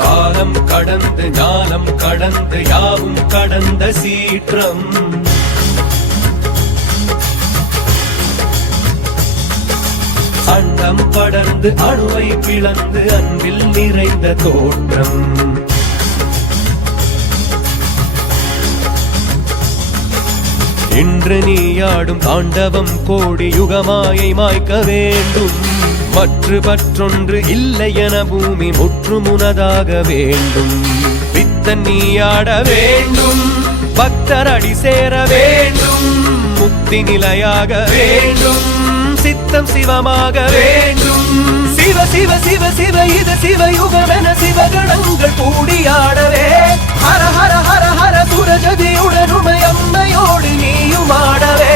காலம் கடந்து ஞானம் கடந்து யாவும் கடந்த சீற்றம். அண்டம் படர்ந்து அணுவை பிளந்து அன்பில் நிறைந்த தோற்றம். இன்று நீயாடும் தாண்டவம் கோடி யுகமாயை மாய்க்க வேண்டும். மற்ற பற்றொன்று இல்லை என பூமி முற்றுமுனதாக வேண்டும். பித்தன் நீயாட வேண்டும், பக்தர் அடி சேர வேண்டும். முக்தி நிலையாக வேண்டும், சித்தம் சிவமாக வேண்டும். சிவ சிவ சிவ சிவ இது சிவயுகம் என சிவகணங்கள் கூடியாடவே. ஹர ஹர ஹர ஹர சுரஜதியுடன் உமை அம்மையோடு நீயும் ஆடவே.